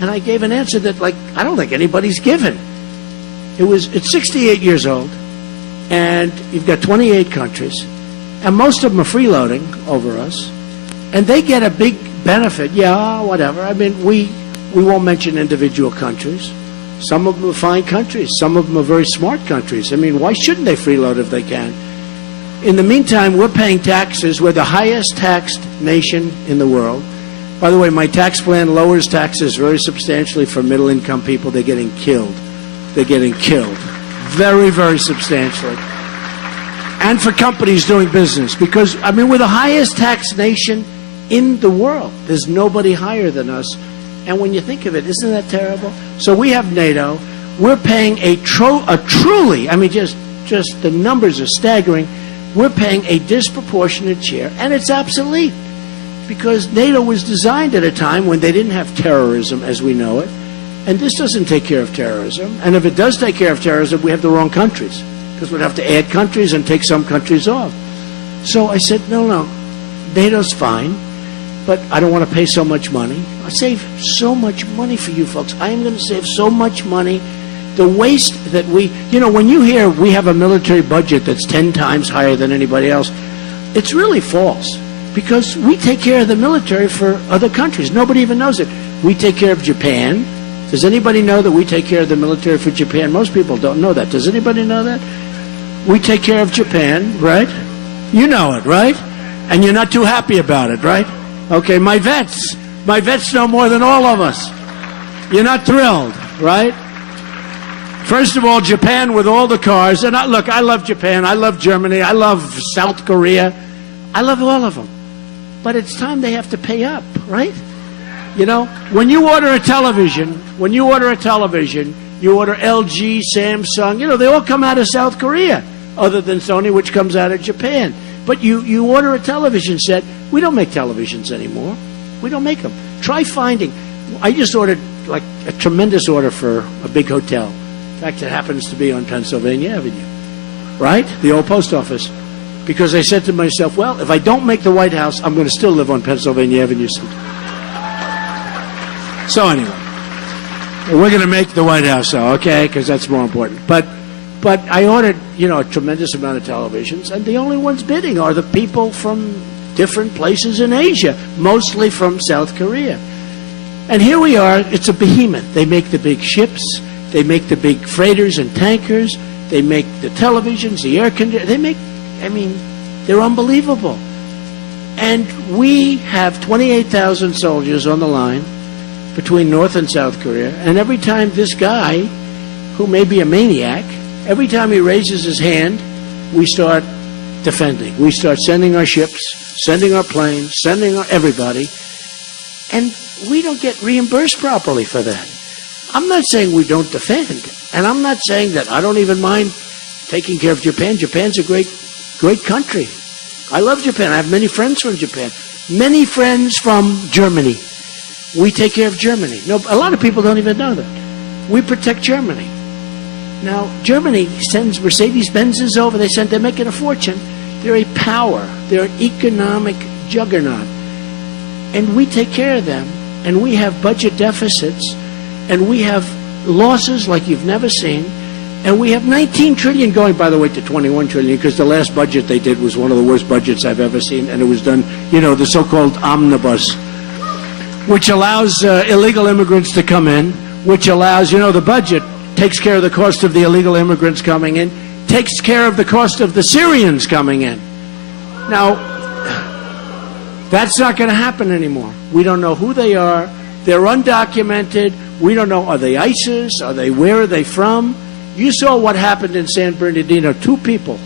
And I gave an answer that, like, I don't think anybody's given. It's 68 years old, and you've got 28 countries, and most of them are freeloading over us, and they get a big benefit. Yeah, whatever. I mean, we won't mention individual countries. Some of them are fine countries. Some of them are very smart countries. I mean, why shouldn't they freeload if they can? In the meantime, we're paying taxes. We're the highest taxed nation in the world. By the way, my tax plan lowers taxes very substantially for middle-income people. They're getting killed. They're getting killed very, very substantially. And for companies doing business. Because, I mean, we're the highest taxed nation in the world. There's nobody higher than us. And when you think of it, isn't that terrible? So we have NATO. We're paying a truly, I mean, just the numbers are staggering. We're paying a disproportionate share, and it's obsolete. Because NATO was designed at a time when they didn't have terrorism as we know it. And this doesn't take care of terrorism. And if it does take care of terrorism, we have the wrong countries. Because we'd have to add countries and take some countries off. So I said, no, NATO's fine, but I don't want to pay so much money. I save so much money for you folks. I am going to save so much money. The waste that when you hear we have a military budget that's 10 times higher than anybody else, it's really false. Because we take care of the military for other countries. Nobody even knows it. We take care of Japan. Does anybody know that we take care of the military for Japan? Most people don't know that. Does anybody know that? We take care of Japan, right? You know it, right? And you're not too happy about it, right? Okay, my vets know more than all of us. You're not thrilled, right? First of all, Japan with all the cars. And look, I love Japan. I love Germany. I love South Korea. I love all of them. But it's time they have to pay up, right? When you order a television, you order LG, Samsung, they all come out of South Korea, other than Sony, which comes out of Japan. But you order a television set. We don't make televisions anymore. We don't make them. Try finding. I just ordered like a tremendous order for a big hotel. In fact, it happens to be on Pennsylvania Avenue, right? The old post office. Because I said to myself, well, if I don't make the White House, I'm going to still live on Pennsylvania Avenue. So anyway, we're going to make the White House, okay, because that's more important. But I ordered, a tremendous amount of televisions, and the only ones bidding are the people from different places in Asia, mostly from South Korea. And here we are. It's a behemoth. They make the big ships. They make the big freighters and tankers. They make the televisions, the air conditioners. They're unbelievable. And we have 28,000 soldiers on the line between North and South Korea. And every time this guy, who may be a maniac, every time he raises his hand, we start defending. We start sending our ships, sending our planes, sending everybody. And we don't get reimbursed properly for that. I'm not saying we don't defend. And I'm not saying that I don't even mind taking care of Japan. Japan's a great country. I love Japan. I have many friends from Japan. Many friends from Germany. We take care of Germany. No, a lot of people don't even know that. We protect Germany. Now, Germany sends Mercedes-Benzes over. They're making a fortune. They're a power. They're an economic juggernaut. And we take care of them. And we have budget deficits. And we have losses like you've never seen. And we have 19 trillion going, by the way, to 21 trillion, because the last budget they did was one of the worst budgets I've ever seen. And it was done, the so-called omnibus, which allows illegal immigrants to come in, which allows, the budget takes care of the cost of the illegal immigrants coming in, takes care of the cost of the Syrians coming in. Now, that's not going to happen anymore. We don't know who they are. They're undocumented. We don't know, are they ISIS? Where are they from? You saw what happened in San Bernardino. Two people,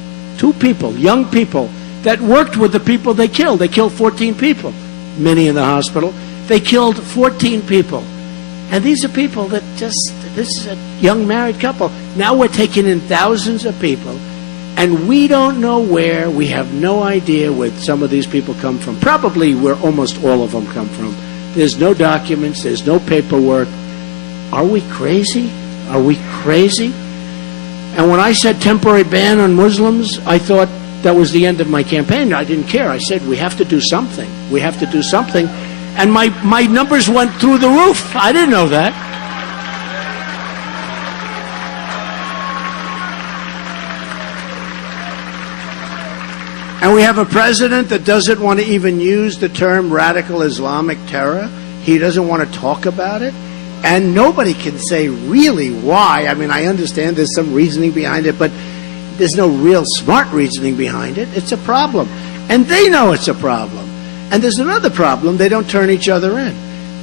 young people, that worked with the people they killed. They killed 14 people, many in the hospital. They killed 14 people. And these are people that this is a young married couple. Now we're taking in thousands of people, and we don't know where. We have no idea where some of these people come from. Probably where almost all of them come from. There's no documents. There's no paperwork. Are we crazy? Are we crazy? And when I said temporary ban on Muslims, I thought that was the end of my campaign. I didn't care. I said, we have to do something. We have to do something. And my numbers went through the roof. I didn't know that. And we have a president that doesn't want to even use the term radical Islamic terror. He doesn't want to talk about it. And nobody can say really why. I mean, I understand there's some reasoning behind it, but there's no real smart reasoning behind it. It's a problem. And they know it's a problem. And there's another problem. They don't turn each other in.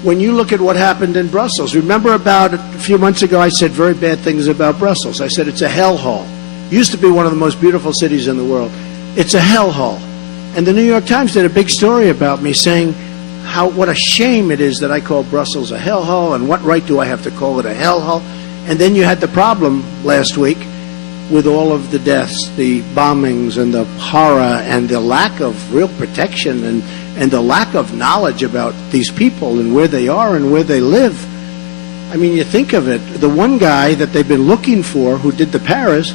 When you look at what happened in Brussels, remember about a few months ago I said very bad things about Brussels. I said it's a hellhole. Used to be one of the most beautiful cities in the world. It's a hellhole. And the New York Times did a big story about me saying what a shame it is that I call Brussels a hellhole, and what right do I have to call it a hellhole? And then you had the problem last week with all of the deaths, the bombings and the horror and the lack of real protection and the lack of knowledge about these people and where they are and where they live. I mean, you think of it, the one guy that they've been looking for who did the Paris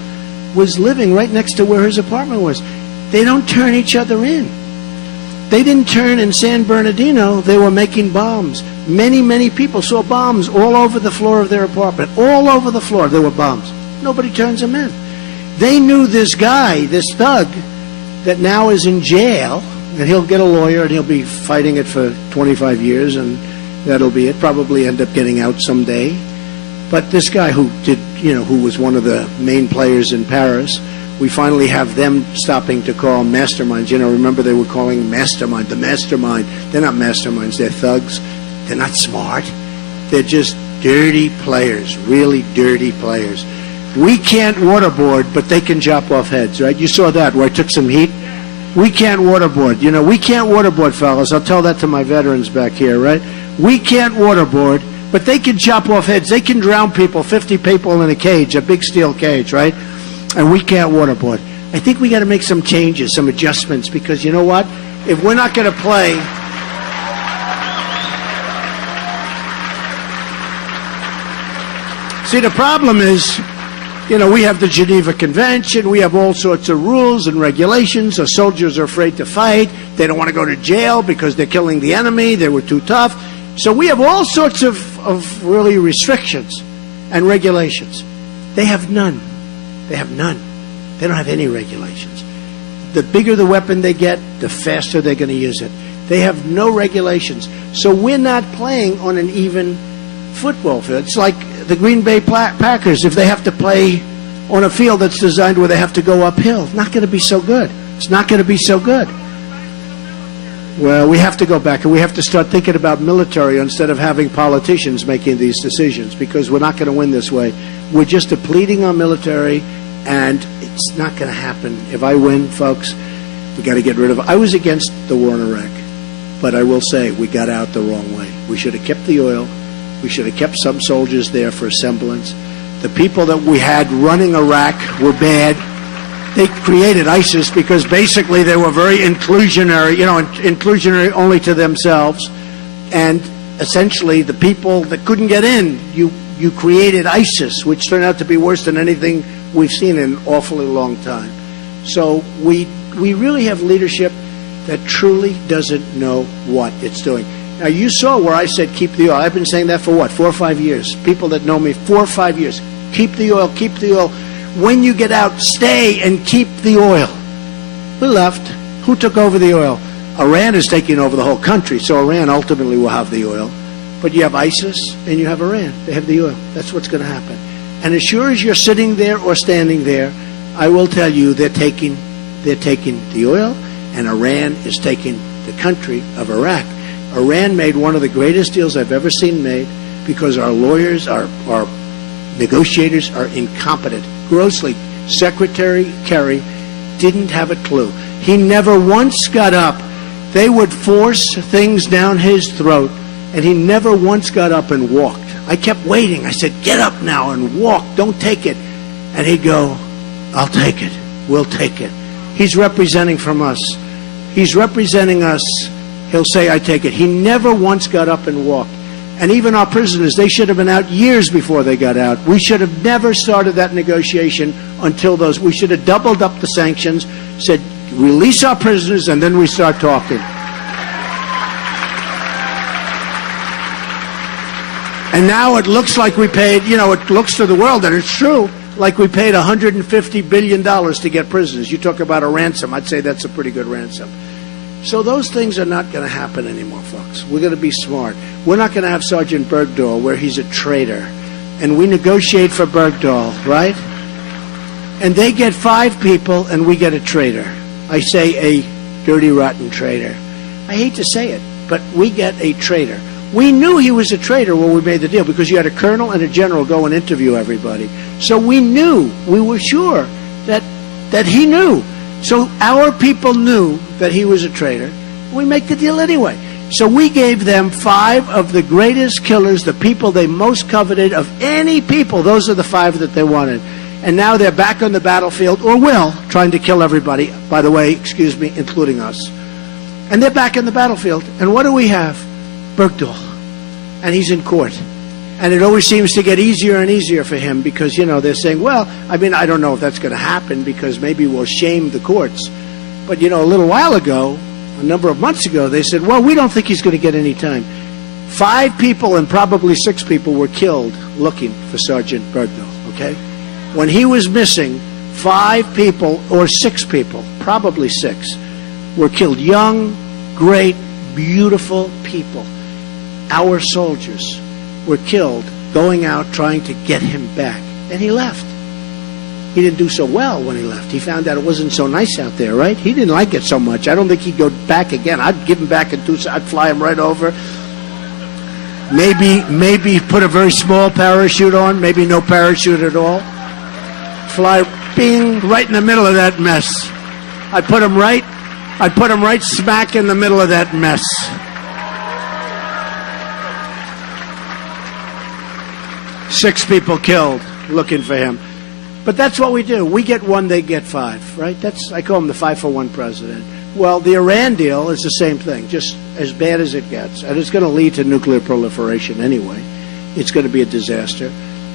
was living right next to where his apartment was. They don't turn each other in. They didn't turn in San Bernardino. They were making bombs. Many, many people saw bombs all over the floor of their apartment. All over the floor there were bombs. Nobody turns them in. They knew this guy, this thug, that now is in jail, and he'll get a lawyer and he'll be fighting it for 25 years, and that'll be it. Probably end up getting out someday. But this guy who was one of the main players in Paris, we finally have them stopping to call masterminds. Remember they were calling mastermind, the mastermind. They're not masterminds, they're thugs. They're not smart. They're just dirty players, really dirty players. We can't waterboard, but they can chop off heads, right? You saw that where I took some heat. We can't waterboard. We can't waterboard, fellas. I'll tell that to my veterans back here, right? We can't waterboard, but they can chop off heads. They can drown people, 50 people in a cage, a big steel cage, right? And we can't waterboard. I think we got to make some changes, some adjustments, because you know what? If we're not going to play... See, the problem is, we have the Geneva Convention, we have all sorts of rules and regulations. Our soldiers are afraid to fight. They don't want to go to jail because they're killing the enemy. They were too tough. So we have all sorts of really restrictions and regulations. They have none. They have none. They don't have any regulations. The bigger the weapon they get, the faster they're going to use it. They have no regulations. So we're not playing on an even football field. It's like the Green Bay Packers, if they have to play on a field that's designed where they have to go uphill. It's not going to be so good. It's not going to be so good. Well, we have to go back, and we have to start thinking about military instead of having politicians making these decisions, because we're not going to win this way. We're just depleting our military, and it's not going to happen. If I win, folks, we got to get rid of it. I was against the war in Iraq, but I will say we got out the wrong way. We should have kept the oil. We should have kept some soldiers there for a semblance. The people that we had running Iraq were bad. They created ISIS because basically they were very inclusionary, inclusionary only to themselves. And essentially the people that couldn't get in, you created ISIS, which turned out to be worse than anything we've seen in an awfully long time. So we really have leadership that truly doesn't know what it's doing. Now, you saw where I said keep the oil. I've been saying that for 4 or 5 years. People that know me, 4 or 5 years. Keep the oil, keep the oil. When you get out, stay and keep the oil. We left. Who took over the oil? Iran is taking over the whole country, so Iran ultimately will have the oil. But you have ISIS and you have Iran. They have the oil. That's what's going to happen. And as sure as you're sitting there or standing there, I will tell you they're taking the oil, and Iran is taking the country of Iraq. Iran made one of the greatest deals I've ever seen made because our lawyers, our negotiators are incompetent. Grossly. Secretary Kerry didn't have a clue. He never once got up. They would force things down his throat, and he never once got up and walked. I kept waiting. I said, get up now and walk. Don't take it. And he'd go, I'll take it. We'll take it. He's representing from us. He's representing us. He'll say, I take it. He never once got up and walked. And even our prisoners, they should have been out years before they got out. We should have never started that negotiation until we should have doubled up the sanctions, said, release our prisoners, and then we start talking. And now it looks like we paid, it looks to the world, and it's true, like we paid $150 billion to get prisoners. You talk about a ransom. I'd say that's a pretty good ransom. So those things are not going to happen anymore, folks. We're going to be smart. We're not going to have Sergeant Bergdahl where he's a traitor. And we negotiate for Bergdahl, right? And they get 5 people and we get a traitor. I say a dirty, rotten traitor. I hate to say it, but we get a traitor. We knew he was a traitor when we made the deal because you had a colonel and a general go and interview everybody. So we were sure that he knew. So our people knew that he was a traitor. We make the deal anyway. So we gave them 5 of the greatest killers, the people they most coveted of any people. Those are the 5 that they wanted. And now they're back on the battlefield, or will, trying to kill everybody, by the way, excuse me, including us. And they're back in the battlefield. And what do we have? Bergdahl. And he's in court. And it always seems to get easier and easier for him because, they're saying, well, I don't know if that's going to happen because maybe we'll shame the courts. But, a little while ago, a number of months ago, they said, well, we don't think he's going to get any time. 5 people and probably 6 people were killed looking for Sergeant Bergdahl, okay? When he was missing, 5 people or 6 people, probably 6, were killed. Young, great, beautiful people. Our soldiers were killed going out trying to get him back. And he left. He didn't do so well when he left. He found out it wasn't so nice out there, right? He didn't like it so much. I don't think he'd go back again. I'd give him back and I'd fly him right over. Maybe put a very small parachute on, maybe no parachute at all. Fly bing right in the middle of that mess. I'd put him right smack in the middle of that mess. Six people killed looking for him. But that's what we do. We get 1, they get 5, right? I call him the 5-for-1 president. Well, the Iran deal is the same thing, just as bad as it gets. And it's going to lead to nuclear proliferation anyway. It's going to be a disaster.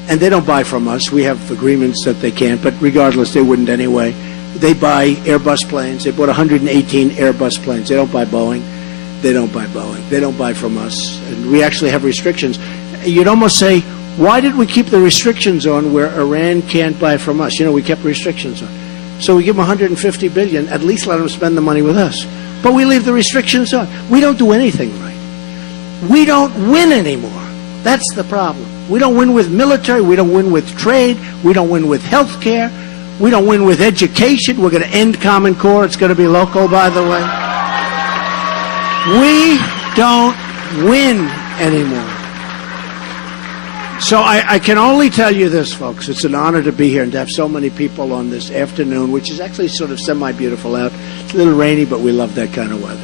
And they don't buy from us. We have agreements that they can't, but regardless, they wouldn't anyway. They buy Airbus planes. They bought 118 Airbus planes. They don't buy Boeing. They don't buy Boeing. They don't buy from us. And we actually have restrictions. You'd almost say, why did we keep the restrictions on where Iran can't buy from us? We kept restrictions on. So we give them $150 billion, at least let them spend the money with us. But we leave the restrictions on. We don't do anything right. We don't win anymore. That's the problem. We don't win with military. We don't win with trade. We don't win with health care. We don't win with education. We're going to end Common Core. It's going to be local, by the way. We don't win anymore. So I can only tell you this, folks. It's an honor to be here and to have so many people on this afternoon, which is actually sort of semi-beautiful out. It's a little rainy, but we love that kind of weather.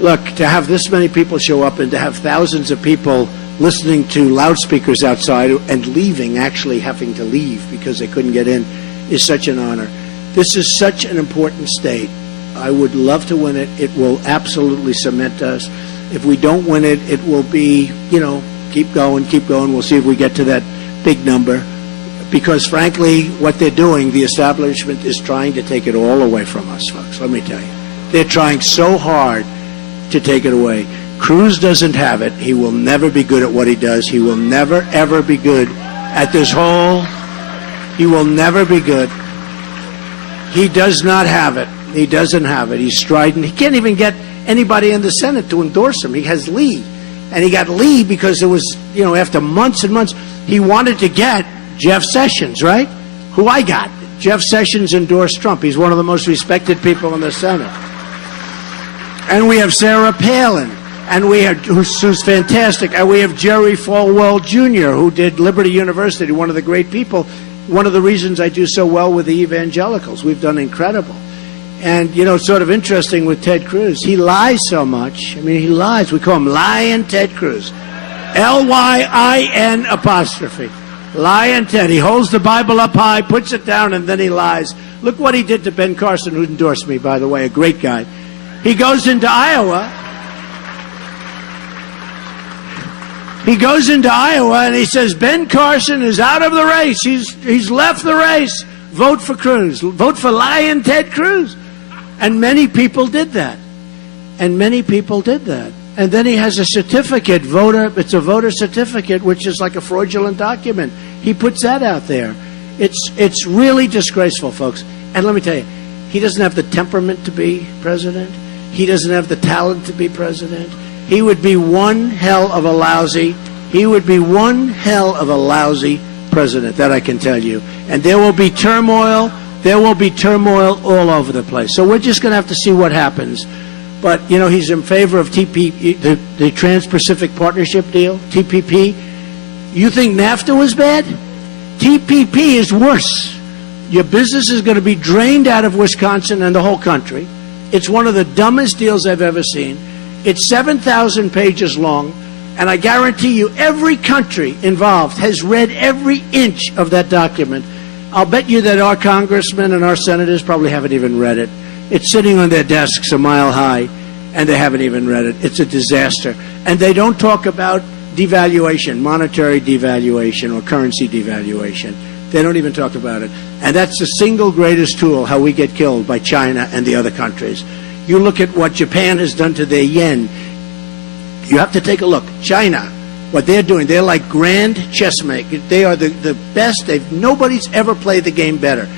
Look, to have this many people show up and to have thousands of people listening to loudspeakers outside and leaving, actually having to leave because they couldn't get in, is such an honor. This is such an important state. I would love to win it. It will absolutely cement us. If we don't win it, it will be, keep going. We'll see if we get to that big number. Because, frankly, what they're doing, the establishment is trying to take it all away from us, folks. Let me tell you. They're trying so hard to take it away. Cruz doesn't have it. He will never be good at what he does. He will never, ever be good at this whole... He will never be good. He does not have it. He doesn't have it. He's strident. He can't even get anybody in the Senate to endorse him. He has Lee. And he got Lee because it was, after months and months, he wanted to get Jeff Sessions, right? Who I got. Jeff Sessions endorsed Trump. He's one of the most respected people in the Senate. And we have Sarah Palin, and we have who's fantastic. And we have Jerry Falwell Jr., who did Liberty University, one of the great people. One of the reasons I do so well with the evangelicals. We've done incredible. And, it's sort of interesting with Ted Cruz. He lies so much. He lies. We call him Lying Ted Cruz. Lyin apostrophe. Lying Ted. He holds the Bible up high, puts it down, and then he lies. Look what he did to Ben Carson, who endorsed me, by the way, a great guy. He goes into Iowa. And he says, Ben Carson is out of the race. He's left the race. Vote for Cruz. Vote for Lying Ted Cruz. And many people did that. And then he has a certificate, it's a voter certificate, which is like a fraudulent document. He puts that out there. It's really disgraceful, folks. And let me tell you, he doesn't have the temperament to be president. He doesn't have the talent to be president. He would be one hell of a lousy president, that I can tell you. And there will be turmoil all over the place. So we're just going to have to see what happens. But, you know, he's in favor of TPP, the Trans-Pacific Partnership deal, TPP. You think NAFTA was bad? TPP is worse. Your business is going to be drained out of Wisconsin and the whole country. It's one of the dumbest deals I've ever seen. It's 7,000 pages long, and I guarantee you every country involved has read every inch of that document. I'll bet you that our congressmen and our senators probably haven't even read it. It's sitting on their desks a mile high, and they haven't even read it. It's a disaster. And they don't talk about devaluation, monetary devaluation or currency devaluation. They don't even talk about it. And that's the single greatest tool, how we get killed by China and the other countries. You look at what Japan has done to their yen. You have to take a look. China, what they're doing, they're like grand chessmakers. They are the best. Nobody's ever played the game better.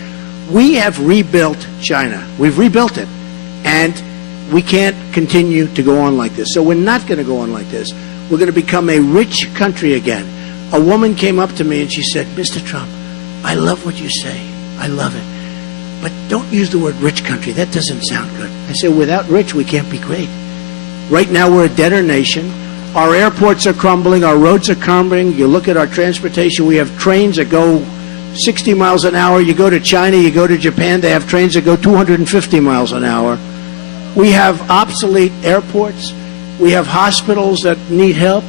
We have rebuilt China. We've rebuilt it. And we can't continue to go on like this. So we're not going to go on like this. We're going to become a rich country again. A woman came up to me and she said, Mr. Trump, I love what you say. I love it. But don't use the word rich country. That doesn't sound good. I said, without rich, we can't be great. Right now, we're a debtor nation. Our airports are crumbling. Our roads are crumbling. You look at our transportation. We have trains that go 60 miles an hour. You go to China, you go to Japan, they have trains that go 250 miles an hour. We have obsolete airports. We have hospitals that need help.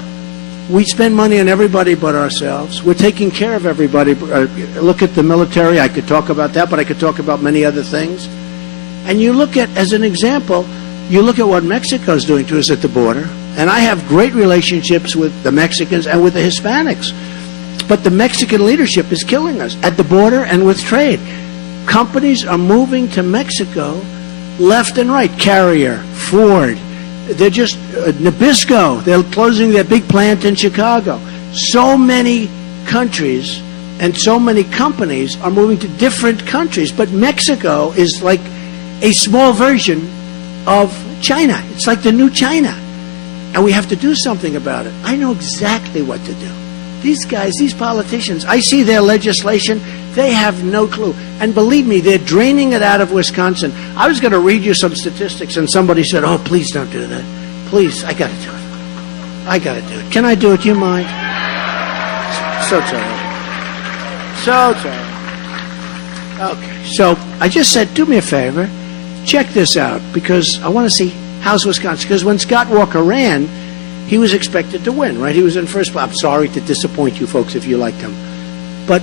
We spend money on everybody but ourselves. We're taking care of everybody. Look at the military. I could talk about that, but I could talk about many other things. And you look at, as an example, you look at what Mexico's doing to us at the border. And I have great relationships with the Mexicans and with the Hispanics. But the Mexican leadership is killing us at the border and with trade. Companies are moving to Mexico left and right. Carrier, Ford, they're just Nabisco. They're closing their big plant in Chicago. So many countries and so many companies are moving to different countries. But Mexico is like a small version of China. It's like the new China. And we have to do something about it. I know exactly what to do. These guys, these politicians, I see their legislation, they have no clue. And believe me, they're draining it out of Wisconsin. I was going to read you some statistics, and somebody said, oh, please don't do that. Please, I got to do it. I got to do it. Can I do it? Do you mind? So sorry. Okay, so I just said, do me a favor, check this out, because I want to see how's Wisconsin. Because when Scott Walker ran, he was expected to win, right? He was in first place. I'm sorry to disappoint you folks if you liked him. But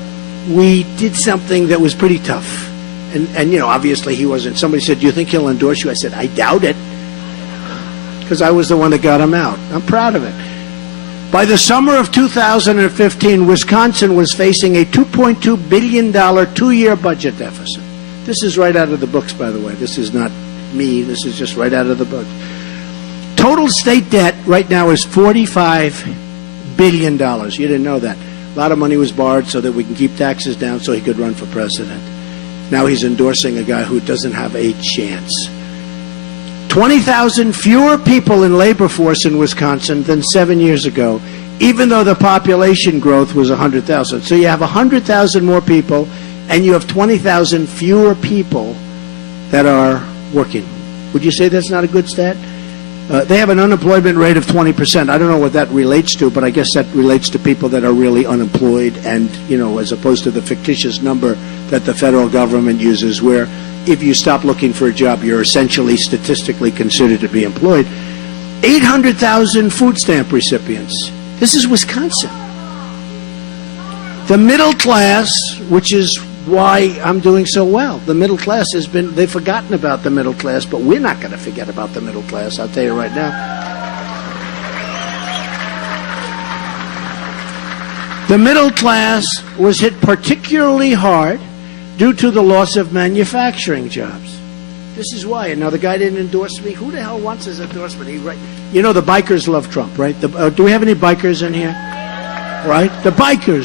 we did something that was pretty tough. And you know, obviously he wasn't. Somebody said, do you think he'll endorse you? I said, I doubt it. Because I was the one that got him out. I'm proud of it. By the summer of 2015, Wisconsin was facing a $2.2 billion two-year budget deficit. This is right out of the books, by the way. This is not me. This is just right out of the book. Total state debt right now is $45 billion. You didn't know that. A lot of money was borrowed so that we can keep taxes down so he could run for president. Now he's endorsing a guy who doesn't have a chance. 20,000 fewer people in labor force in Wisconsin than 7 years ago, even though the population growth was 100,000. So you have 100,000 more people, and you have 20,000 fewer people that are working. Would you say that's not a good stat? They have an unemployment rate of 20%. I don't know what that relates to, but I guess that relates to people that are really unemployed, and, you know, as opposed to the fictitious number that the federal government uses, where if you stop looking for a job, you're essentially statistically considered to be employed. 800,000 food stamp recipients. This is Wisconsin. The middle class, which is why I'm doing so well. The middle class has been, they've forgotten about the middle class, but we're not going to forget about the middle class, I'll tell you right now. The middle class was hit particularly hard due to the loss of manufacturing jobs. This is why. And now the guy didn't endorse me. Who the hell wants his endorsement? You know, the bikers love Trump, right? Do we have any bikers in here? Right? The bikers.